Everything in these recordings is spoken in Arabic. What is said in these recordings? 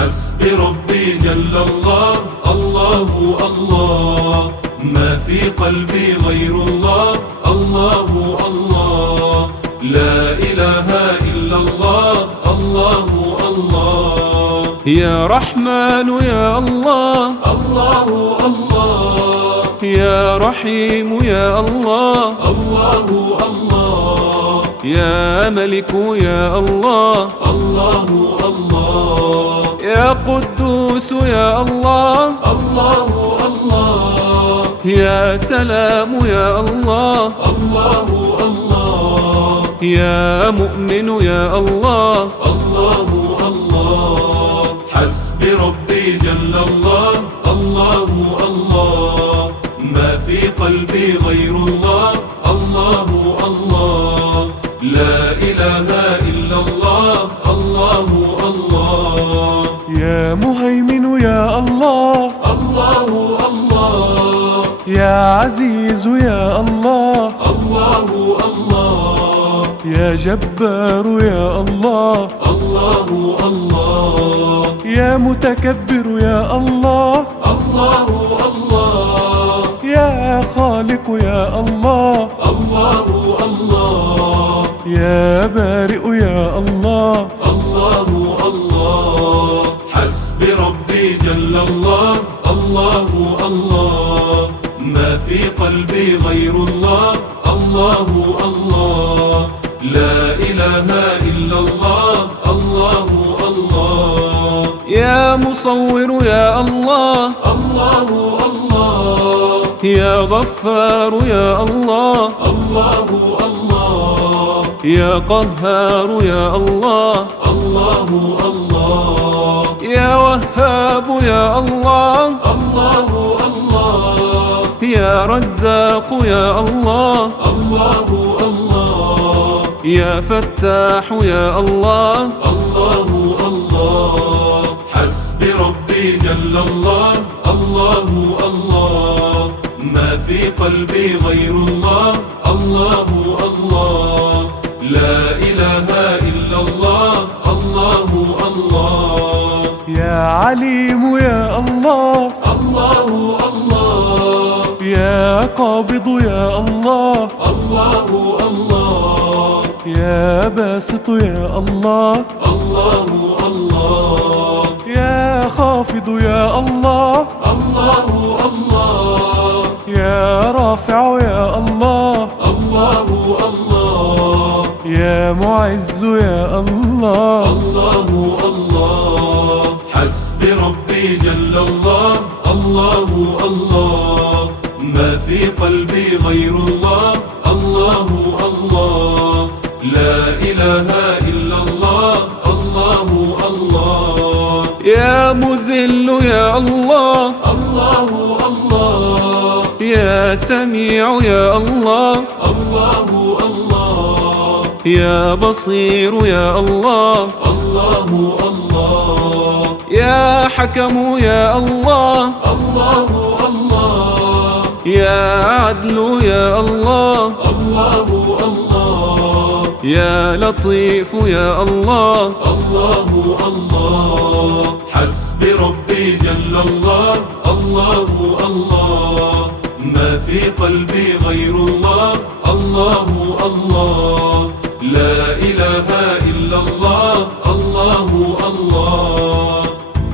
حسبي ربي جل الله، الله الله، ما في قلبي غير الله، الله الله، لا إله إلا الله، الله الله. يا رحمن يا الله، الله الله، يا رحيم يا الله، الله الله، يا ملك يا الله، الله الله، يا قدوس يا الله، الله الله، يا سلام يا الله، الله الله، يا مؤمن يا الله، الله الله. حسبي ربي جل الله، الله الله، ما في قلبي غير الله، الله الله، لا إله إلا الله، الله الله. يا مهيمن يا الله، الله الله، يا عزيز يا الله، الله الله، يا جبار يا الله، الله الله، يا متكبر يا الله، الله الله، يا خالق يا الله، الله الله، يا بارئ يا الله، الله الله. حسبي ربي جل الله، الله الله، ما في قلبي غير الله، الله الله، لا إله إلا الله، الله الله. يا مصور يا الله، الله الله، يا غفار يا الله، الله الله، يا قهار يا الله، الله الله، يا وهاب يا الله، الله الله، يا رزاق يا الله، الله الله، يا فتاح يا الله، الله الله. حسبي ربي جل الله، الله الله، ما في قلبي غير الله، الله الله، لا إله إلا الله، الله الله. يا عليم يا الله، الله الله، يا قابض يا الله، الله الله، يا باسط يا الله، الله الله، يا خافض يا الله، الله الله، يا رافع يا الله، الله الله، يا معز يا الله، الله الله. حسبي ربي جل الله، الله الله، ما في قلبي غير الله، الله الله، لا إله إلا الله، الله الله. يا مذل يا الله، الله الله، يا سميع يا الله، الله الله، يا بصير يا الله، الله الله، يا حكم يا الله، الله الله، يا عدل يا الله، الله الله، يا لطيف يا الله، الله الله. حسبي ربي جل الله، الله الله، ما في قلبي غير الله، الله الله، لا إله إلا الله، الله الله.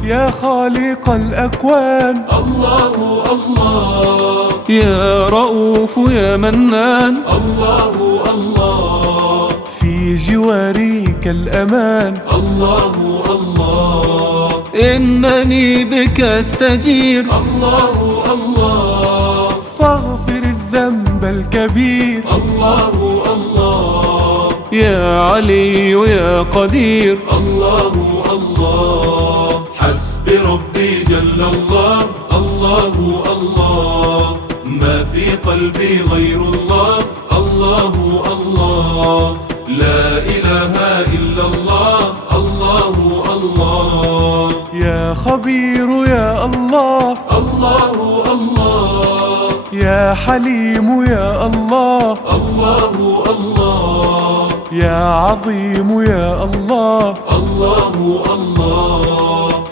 يا خالق الأكوان، الله الله، يا رؤوف يا منان، الله الله، في جوارك الأمان، الله الله، إنني بك أستجير، الله الله، فاغفر الذنب الكبير، الله الله، يا علي يا قدير، الله الله. حسبي ربي جل الله، الله الله، ما في قلبي غير الله، الله الله، لا إله إلا الله، الله الله. يا خبير يا الله، الله الله، يا حليم يا الله، الله الله، يا عظيم يا الله، الله الله،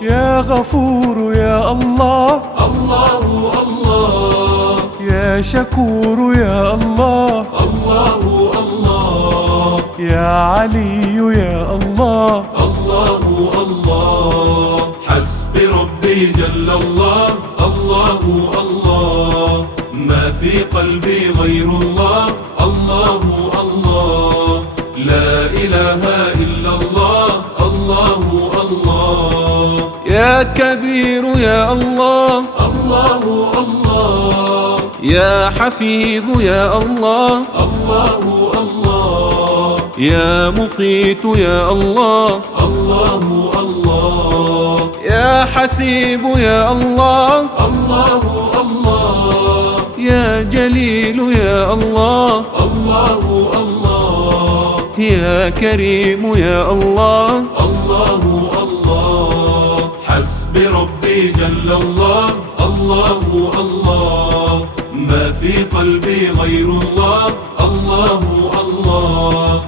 غفور يا الله، الله الله، يا شكور يا الله، الله الله، يا علي يا الله، الله الله. حسبي ربي جل الله، الله الله، ما في قلبي غير الله، الله الله، لا إله إلا الله، الله الله. يا كبير يا الله، الله الله، يا حفيظ يا الله، الله الله، يا مقيت يا الله، الله الله، يا حسيب يا الله، الله الله، يا جليل يا الله، الله الله، يا كريم يا الله، الله الله. حسبي ربي جل الله، الله الله، ما في قلبي غير الله، الله الله،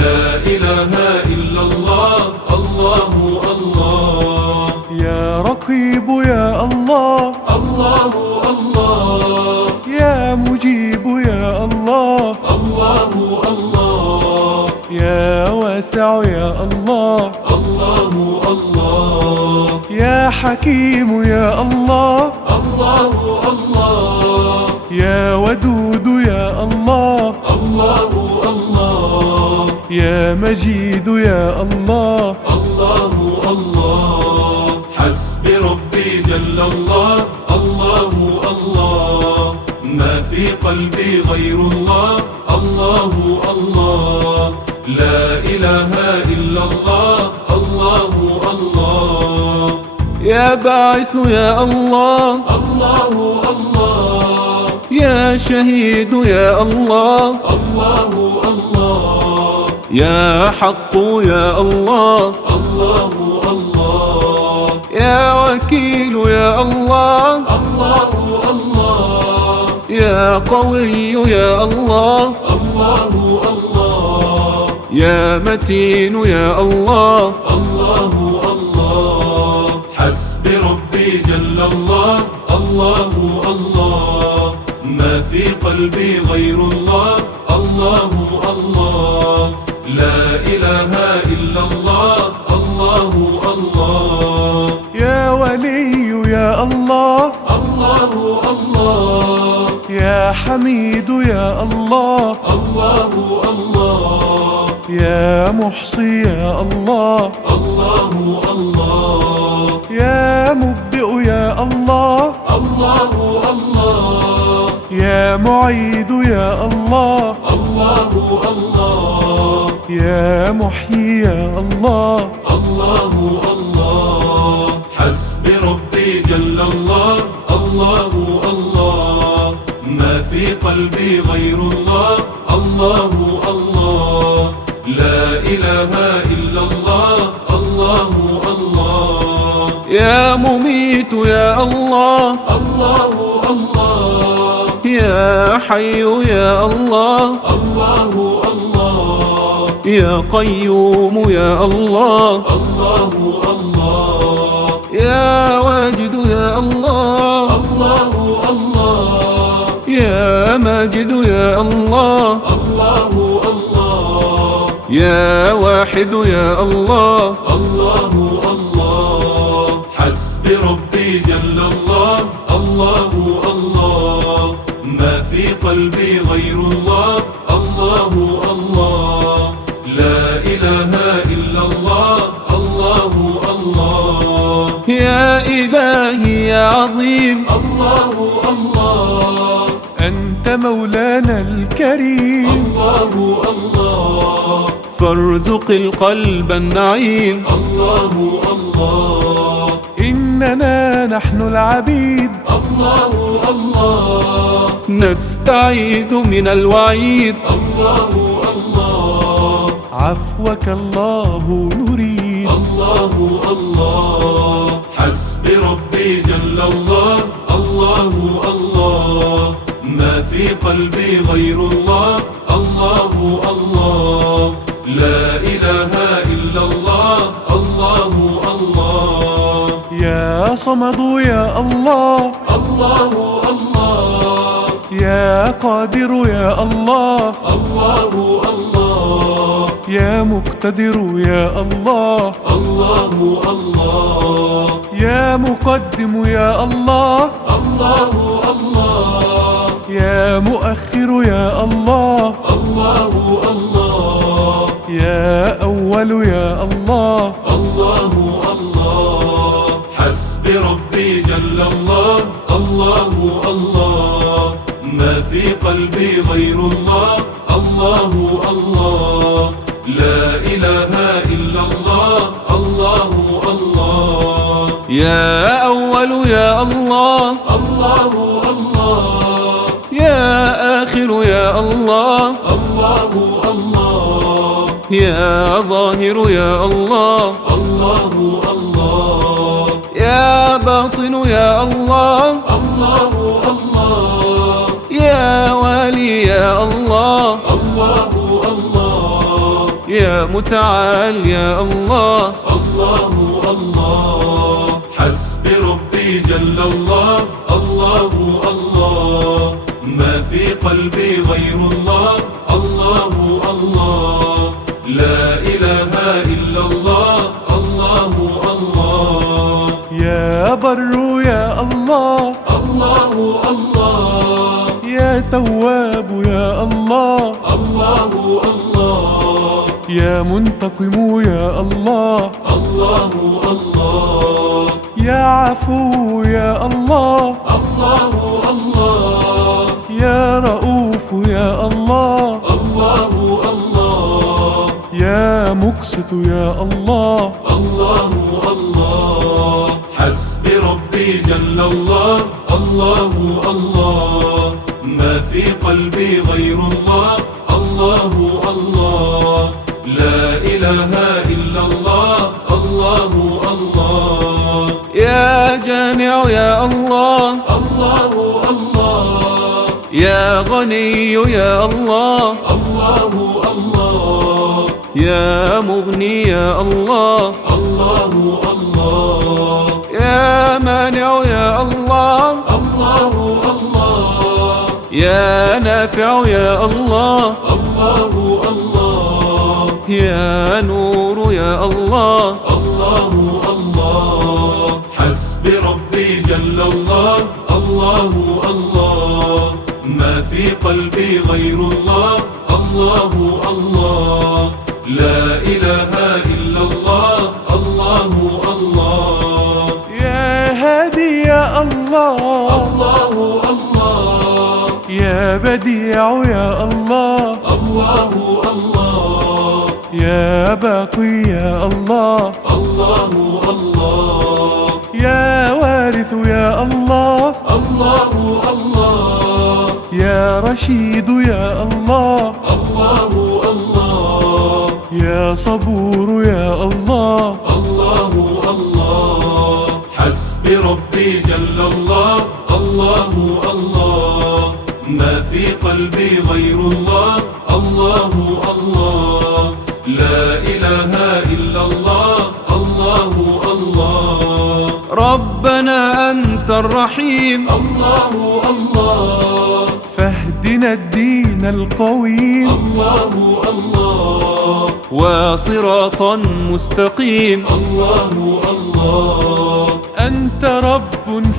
لا إله إلا الله، الله الله. يا رقيب يا الله، الله الله، يا مجيب يا الله، الله الله، يا واسع يا الله، الله الله، يا حكيم يا الله، الله الله، يا ودود يا الله، الله الله، يا مجيد يا الله، الله الله. حسبي ربي جل الله، الله الله، ما في قلبي غير الله، الله الله، لا إله إلا الله، الله الله. يا باعث يا الله، الله الله، يا شهيد يا الله، الله الله، يا حق يا الله، الله الله، يا وكيل يا الله، الله الله، يا قوي يا الله، الله الله، يا متين يا الله، الله الله. حسبي ربي جل الله، الله الله، ما في قلبي غير الله، الله الله، لا إله إلا الله، الله الله. يا ولي يا الله، الله الله، يا حميد يا الله، الله الله، يا محصي يا الله، الله الله، يا مبدئ يا الله، الله الله، يا معيد يا الله، الله الله، يا محيي يا الله، الله الله. حسبي ربي جل الله، الله الله، ما في قلبي غير الله، الله الله، لا إله إلا الله، الله الله. يا مميت يا الله، الله الله، يا حي يا الله، الله الله، يا قيوم يا الله، الله الله، يا واجد يا الله، الله الله، يا ماجد يا الله، الله الله، يا واحد يا الله، الله الله. حسبي ربي جل الله، الله الله، ما في قلبي غير الله، الله الله، لا إله إلا الله، الله الله. يا إلهي يا عظيم، الله الله، أنت مولانا الكريم، الله الله، فارزق القلب النعيم، الله الله، إننا نحن العبيد، الله الله، نستعيذ من الوعيد، الله الله، عفوك الله نريد، الله الله. حسبي ربي جل الله، الله الله، ما في قلبي غير الله، الله الله، لا إله إلا الله، الله الله. يا صمد يا الله الله الله يا قادر يا الله الله الله يا مقتدر يا الله الله الله يا مقدم يا الله الله الله يا مؤخر يا الله الله الله يا أول يا الله الله الله حسبي ربي جل الله الله الله ما في قلبي غير الله الله الله لا إله إلا الله الله الله يا أول يا الله الله الله يا آخر يا الله الله الله يا ظاهر يا الله الله الله يا باطن يا الله الله الله يا والي يا الله الله الله يا متعال يا الله الله الله حسبي ربي جل الله الله الله ما في قلبي غير الله الله الله لا إله إلا الله الله الله يا بر يا الله الله الله يا تواب يا الله الله الله يا منتقم يا الله الله الله يا عفو يا الله الله الله يا رؤوف يا الله الله الله يا مقسط يا الله الله الله حسبي ربي جل الله الله الله ما في قلبي غير الله الله الله لا إله إلا الله الله الله يا جامع يا الله الله الله يا غني يا الله الله الله يا مغني يا الله الله الله يا مانع يا الله الله الله يا نافع يا الله الله الله يا نور يا الله الله الله حسبي ربي جل الله الله الله ما في قلبي غير الله الله الله لا إله إلا الله الله الله يا هادي يا الله الله الله يا بديع يا الله الله الله يا باقي يا الله الله الله يا وارث يا الله الله الله يا رشيد يا الله الله الله يا صبور يا الله الله الله حسبي ربي جل الله الله الله ما في قلبي غير الله الله الله لا إله إلا الله الله الله ربنا أنت الرحيم الله الله فاهدنا الدين القويم الله الله وصراطا مستقيم الله الله أنت رب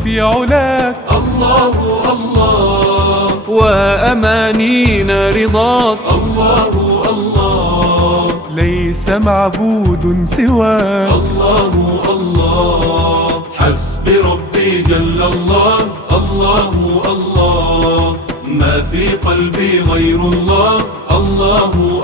في علاك الله الله وأمانينا رضاك الله الله ليس معبود سواك الله الله حسبي ربي جل الله الله الله ما في قلبي غير الله الله